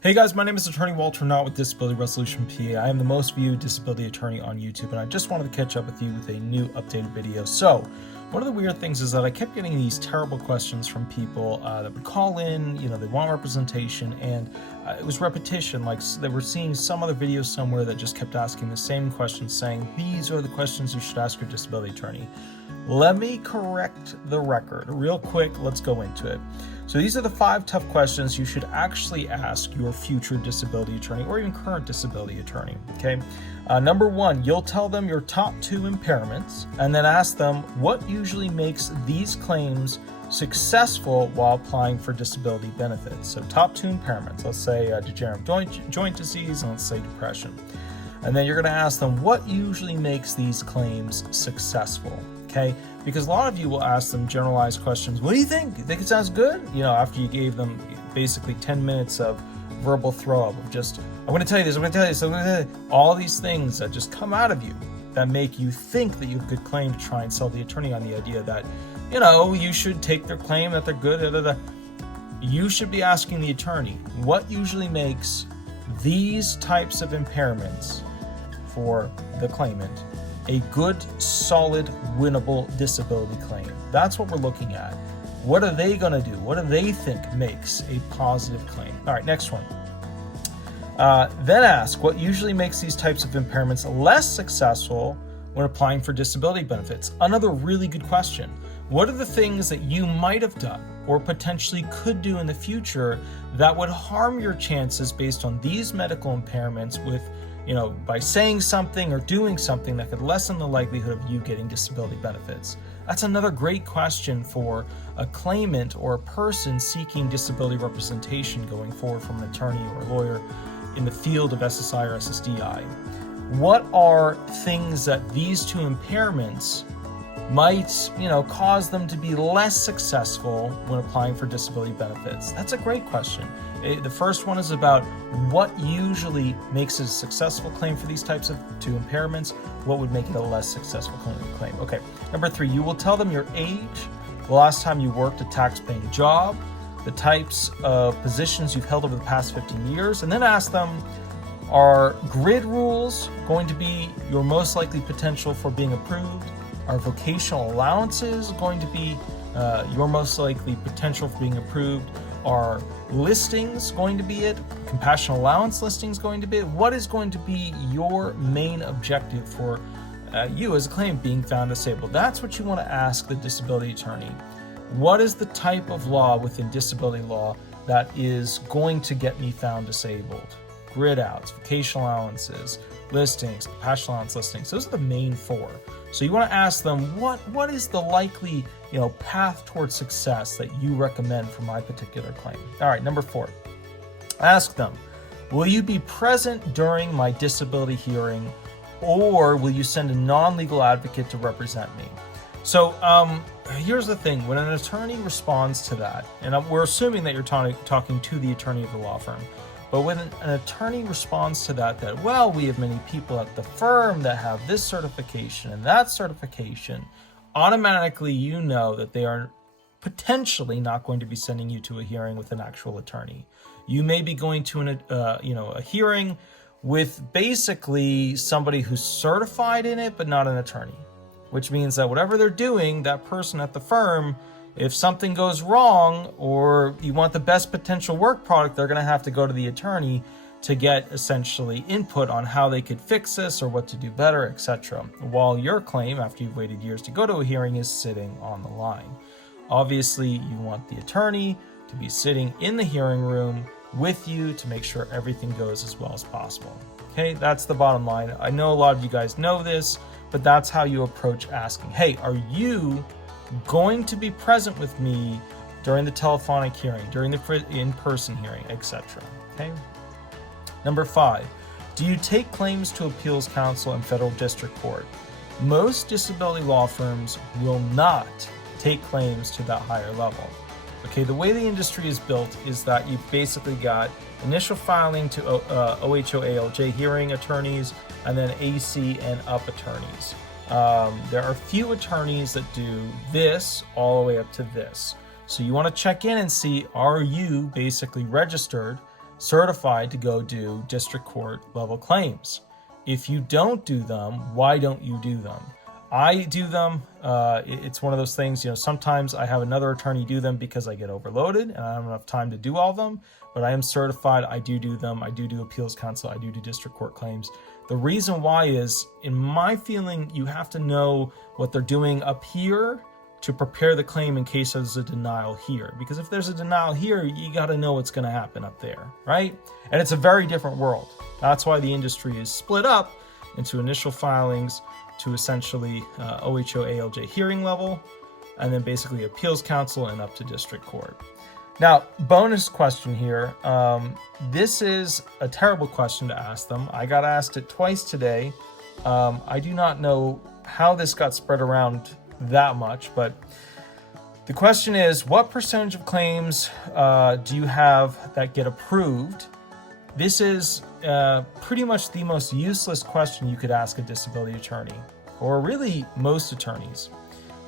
Hey guys, my name is Attorney Walter Knott with Disability Resolution PA. I am the most viewed disability attorney on YouTube, and I just wanted to catch up with you with a new updated video. So, one of the weird things is that I kept getting these terrible questions from people that would call in, they want representation, and it was repetition. Like they were seeing some other video somewhere that just kept asking the same questions, saying, these are the questions you should ask your disability attorney. Let me correct the record real quick. Let's go into it. So these are the 5 tough questions you should actually ask your future disability attorney or even current disability attorney, okay? Number 1, you'll tell them your top 2 impairments and then ask them what usually makes these claims successful while applying for disability benefits. So top 2 impairments, let's say degenerative joint disease, and let's say depression. And then you're gonna ask them what usually makes these claims successful, okay? Because a lot of you will ask them generalized questions. What do you think? You think it sounds good? After you gave them basically 10 minutes of verbal throw up of just, I'm gonna tell you this, I'm gonna tell you this, I'm gonna tell you all these things that just come out of you that make you think that you have a good claim to try and sell the attorney on the idea that, you should take their claim, that they're good, You should be asking the attorney, what usually makes these types of impairments for the claimant a good, solid, winnable disability claim? That's what we're looking at. What are they going to do? What do they think makes a positive claim? All right, next one. Then ask what usually makes these types of impairments less successful when applying for disability benefits. Another really good question. What are the things that you might have done or potentially could do in the future that would harm your chances based on these medical impairments with by saying something or doing something that could lessen the likelihood of you getting disability benefits? That's another great question for a claimant or a person seeking disability representation going forward from an attorney or a lawyer in the field of SSI or SSDI. What are things that these 2 impairments might, cause them to be less successful when applying for disability benefits? That's a great question. The first one is about what usually makes a successful claim for these types of 2 impairments. What would make it a less successful claim? Okay. Number 3, you will tell them your age, the last time you worked a tax-paying job, the types of positions you've held over the past 15 years, and then ask them, are grid rules going to be your most likely potential for being approved? Are vocational allowances going to be your most likely potential for being approved? Are listings going to be it? Compassionate allowance listings going to be it? What is going to be your main objective for you as a claimant being found disabled? That's what you want to ask the disability attorney. What is the type of law within disability law that is going to get me found disabled? Grid outs, vocational allowances, listings, compassionate allowance listings. Those are the main 4. So you want to ask them, what is the likely, path towards success that you recommend for my particular claim? All right, number 4, ask them, will you be present during my disability hearing, or will you send a non-legal advocate to represent me? So here's the thing, when an attorney responds to that, and we're assuming that you're talking to the attorney of the law firm, but when an attorney responds to that, well, we have many people at the firm that have this certification and that certification, automatically you know that they are potentially not going to be sending you to a hearing with an actual attorney. You may be going to a hearing with basically somebody who's certified in it, but not an attorney, which means that whatever they're doing, that person at the firm, if something goes wrong or you want the best potential work product, they're going to have to go to the attorney to get essentially input on how they could fix this or what to do better, etc. While your claim, after you've waited years to go to a hearing, is sitting on the line. Obviously, you want the attorney to be sitting in the hearing room with you to make sure everything goes as well as possible. Okay, that's the bottom line. I know a lot of you guys know this, but that's how you approach asking, hey, are you going to be present with me during the telephonic hearing, during the in-person hearing, etc. Okay. Number 5, do you take claims to appeals counsel and federal district court? Most disability law firms will not take claims to that higher level. Okay, the way the industry is built is that you've basically got initial filing to OHO ALJ hearing attorneys and then AC and up attorneys. There are few attorneys that do this all the way up to this. So you want to check in and see, are you basically registered certified to go do district court level claims. If you don't do them, why don't you do them? I do them. It's one of those things, sometimes I have another attorney do them because I get overloaded and I don't have enough time to do all of them, but I am certified. I do them. I do appeals counsel. I do district court claims. The reason why is, in my feeling, you have to know what they're doing up here to prepare the claim in case there's a denial here. Because if there's a denial here, you got to know what's going to happen up there, right? And it's a very different world. That's why the industry is split up into initial filings to essentially OHO ALJ hearing level, and then basically appeals counsel and up to district court. Now, bonus question here. This is a terrible question to ask them. I got asked it twice today. I do not know how this got spread around that much, but the question is, what percentage of claims do you have that get approved? This is pretty much the most useless question you could ask a disability attorney, or really most attorneys.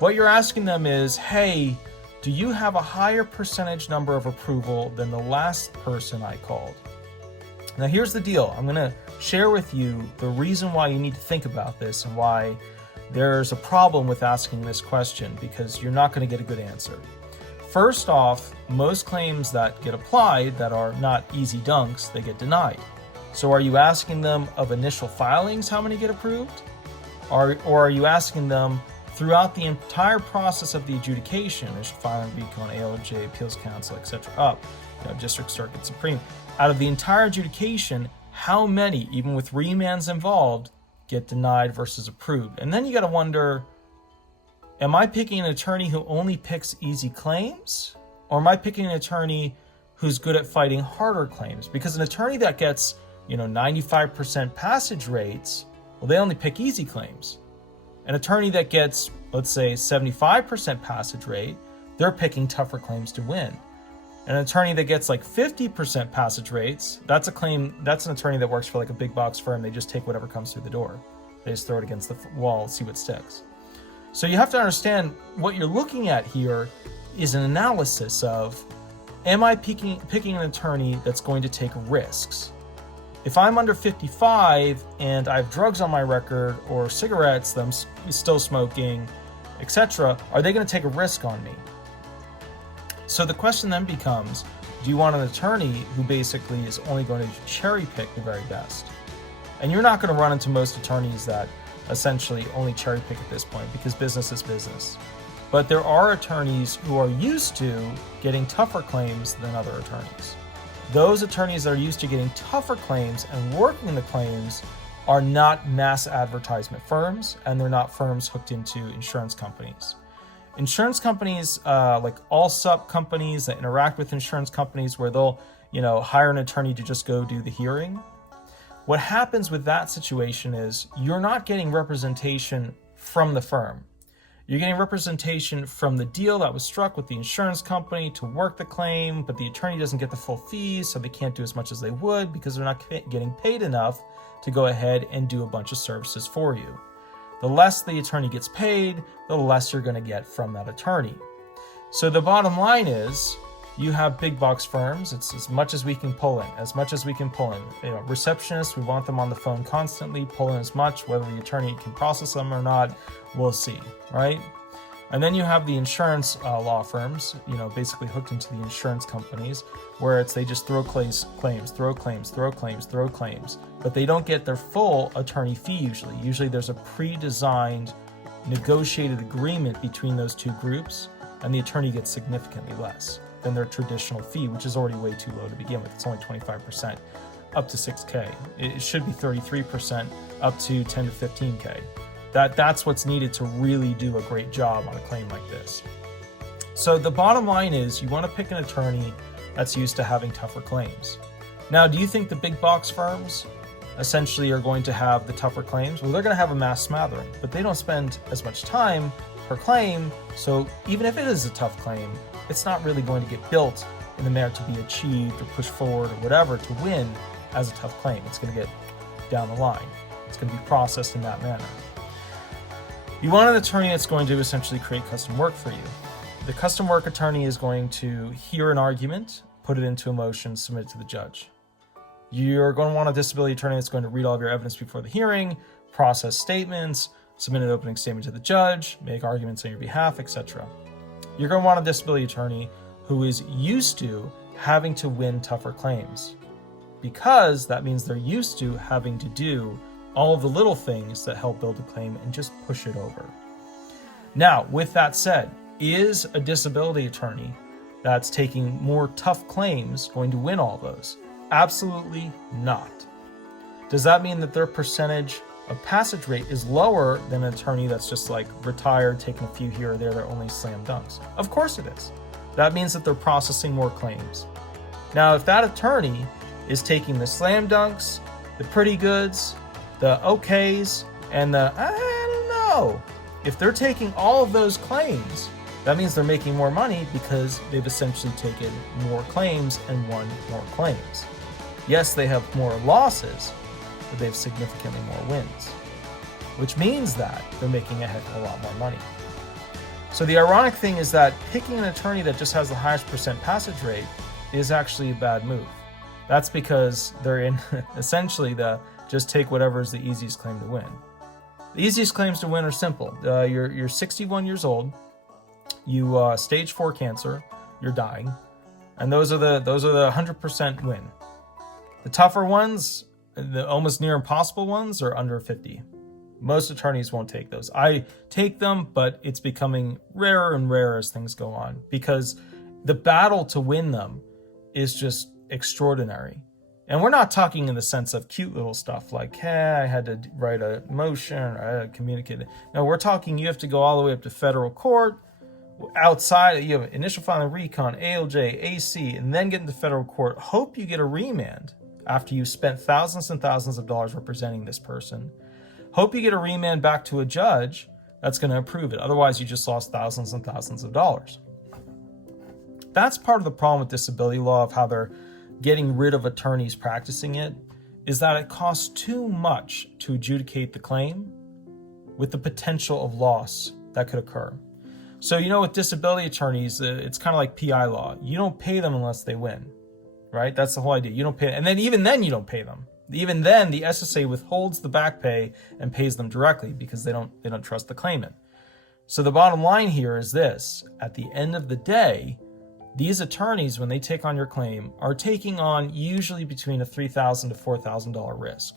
What you're asking them is, hey, do you have a higher percentage number of approval than the last person I called? Now here's the deal. I'm going to share with you the reason why you need to think about this and why there's a problem with asking this question, because you're not going to get a good answer. First off, most claims that get applied that are not easy dunks, they get denied. So are you asking them of initial filings how many get approved? Or are you asking them throughout the entire process of the adjudication, initial filing, recon, ALJ, appeals counsel, etc., up, district, circuit, supreme, out of the entire adjudication, how many, even with remands involved, get denied versus approved? And then you got to wonder, am I picking an attorney who only picks easy claims? Or am I picking an attorney who's good at fighting harder claims? Because an attorney that gets, 95% passage rates, well, they only pick easy claims. An attorney that gets, let's say, 75% passage rate, they're picking tougher claims to win. An attorney that gets like 50% passage rates, that's an attorney that works for like a big box firm. They just take whatever comes through the door. They just throw it against the wall, see what sticks. So you have to understand what you're looking at here is an analysis of, am I picking an attorney that's going to take risks? If I'm under 55 and I have drugs on my record or cigarettes that I'm still smoking, etc., are they going to take a risk on me? So the question then becomes, do you want an attorney who basically is only going to cherry pick the very best? And you're not going to run into most attorneys that essentially only cherry pick at this point, because business is business. But there are attorneys who are used to getting tougher claims than other attorneys. Those attorneys that are used to getting tougher claims and working the claims are not mass advertisement firms, and they're not firms hooked into insurance companies. Insurance companies, like all sub companies that interact with insurance companies, where they'll, hire an attorney to just go do the hearing. What happens with that situation is you're not getting representation from the firm. You're getting representation from the deal that was struck with the insurance company to work the claim, but the attorney doesn't get the full fees, so they can't do as much as they would because they're not getting paid enough to go ahead and do a bunch of services for you. The less the attorney gets paid, the less you're going to get from that attorney. So the bottom line is, you have big box firms. It's as much as we can pull in, receptionists, we want them on the phone constantly, pull in as much, whether the attorney can process them or not, we'll see, right? And then you have the insurance law firms, basically hooked into the insurance companies, where they just throw claims, but they don't get their full attorney fee usually. Usually there's a pre-designed, negotiated agreement between those two groups, and the attorney gets significantly less than their traditional fee, which is already way too low to begin with. It's only 25%, up to $6,000. It should be 33%, up to 10 to 15K. That's what's needed to really do a great job on a claim like this. So the bottom line is, you want to pick an attorney that's used to having tougher claims. Now, do you think the big box firms essentially are going to have the tougher claims? Well, they're going to have a mass smattering, but they don't spend as much time per claim. So even if it is a tough claim, it's not really going to get built in the manner to be achieved or pushed forward or whatever to win as a tough claim. It's going to get down the line. It's going to be processed in that manner. You want an attorney that's going to essentially create custom work for you. The custom work attorney is going to hear an argument, put it into a motion, submit it to the judge. You're going to want a disability attorney that's going to read all of your evidence before the hearing, process statements, submit an opening statement to the judge, make arguments on your behalf, etc. You're going to want a disability attorney who is used to having to win tougher claims, because that means they're used to having to do all of the little things that help build a claim and just push it over. Now, with that said, is a disability attorney that's taking more tough claims going to win all those? Absolutely not. Does that mean that their percentage of passage rate is lower than an attorney that's just like retired, taking a few here or there, they're only slam dunks? Of course it is. That means that they're processing more claims. Now, if that attorney is taking the slam dunks, the pretty goods, the okays, and the I don't know, if they're taking all of those claims, that means they're making more money because they've essentially taken more claims and won more claims. Yes, they have more losses, but they have significantly more wins, which means that they're making a heck of a lot more money. So the ironic thing is that picking an attorney that just has the highest percent passage rate is actually a bad move. That's because they're in essentially the just take whatever is the easiest claim to win. The easiest claims to win are simple. You're 61 years old, you stage 4 cancer, you're dying, and those are the 100% win. The tougher ones, the almost near impossible ones, are under 50. Most attorneys won't take those. I take them, but it's becoming rarer and rarer as things go on, because the battle to win them is just extraordinary. And we're not talking in the sense of cute little stuff like, hey, I had to write a motion, or I had to communicate it. No, we're talking you have to go all the way up to federal court. Outside, you have initial filing, recon, ALJ, AC, and then get into federal court. Hope you get a remand after you've spent thousands and thousands of dollars representing this person. Hope you get a remand back to a judge that's going to approve it. Otherwise, you just lost thousands and thousands of dollars. That's part of the problem with disability law, of how they're getting rid of attorneys practicing it, is that it costs too much to adjudicate the claim with the potential of loss that could occur. So, with disability attorneys, it's kind of like PI law. You don't pay them unless they win, right? That's the whole idea. You don't pay, and then even then you don't pay them. Even then, the SSA withholds the back pay and pays them directly because they don't trust the claimant. So the bottom line here is this: at the end of the day, these attorneys, when they take on your claim, are taking on usually between a $3,000 to $4,000 risk.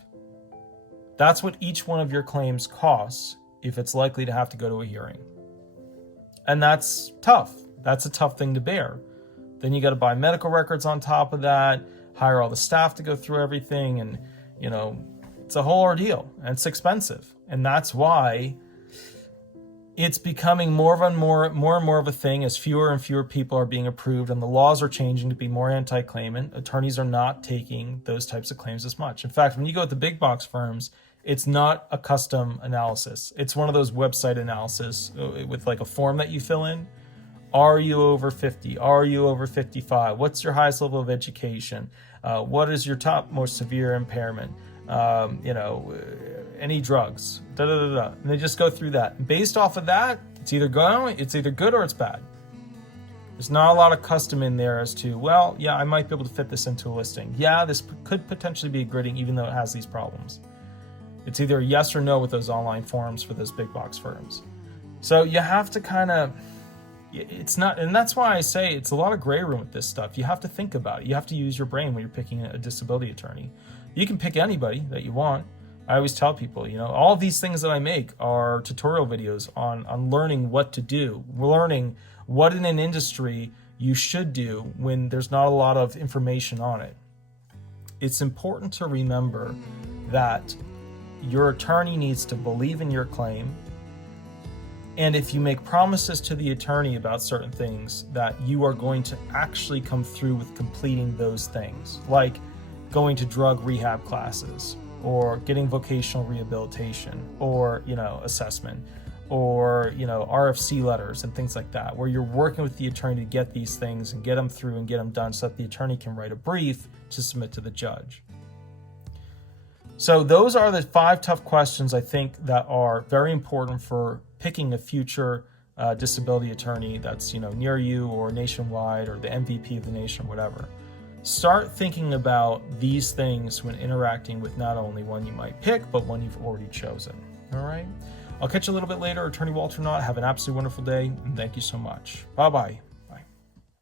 That's what each one of your claims costs if it's likely to have to go to a hearing. And that's tough. That's a tough thing to bear. Then you got to buy medical records on top of that, hire all the staff to go through everything, and it's a whole ordeal, and it's expensive. And that's why it's becoming more and more of a thing as fewer and fewer people are being approved, and the laws are changing to be more anti-claimant. Attorneys are not taking those types of claims as much. In fact, when you go with the big box firms, it's not a custom analysis. It's one of those website analysis with like a form that you fill in. Are you over 50? Are you over 55? What's your highest level of education? What is your top most severe impairment? Any drugs? And they just go through that. Based off of that, it's either good or it's bad. There's not a lot of custom in there as to, well, yeah, I might be able to fit this into a listing. Yeah, this could potentially be a gridding even though it has these problems. It's either a yes or no with those online forums for those big box firms. So you have to it's not, and that's why I say it's a lot of gray room with this stuff. You have to think about it. You have to use your brain when you're picking a disability attorney. You can pick anybody that you want. I always tell people, all of these things that I make are tutorial videos on learning what to do, learning what in an industry you should do when there's not a lot of information on it. It's important to remember that your attorney needs to believe in your claim. And if you make promises to the attorney about certain things, that you are going to actually come through with completing those things, like going to drug rehab classes, or getting vocational rehabilitation, or, assessment, or, RFC letters and things like that, where you're working with the attorney to get these things and get them through and get them done so that the attorney can write a brief to submit to the judge. So those are the 5 tough questions I think that are very important for picking a future disability attorney that's near you or nationwide or the MVP of the nation, whatever. start thinking about these things when interacting with not only one you might pick, but one you've already chosen. All right. I'll catch you a little bit later. Attorney Walter Knott. Have an absolutely wonderful day, and thank you so much. Bye-bye.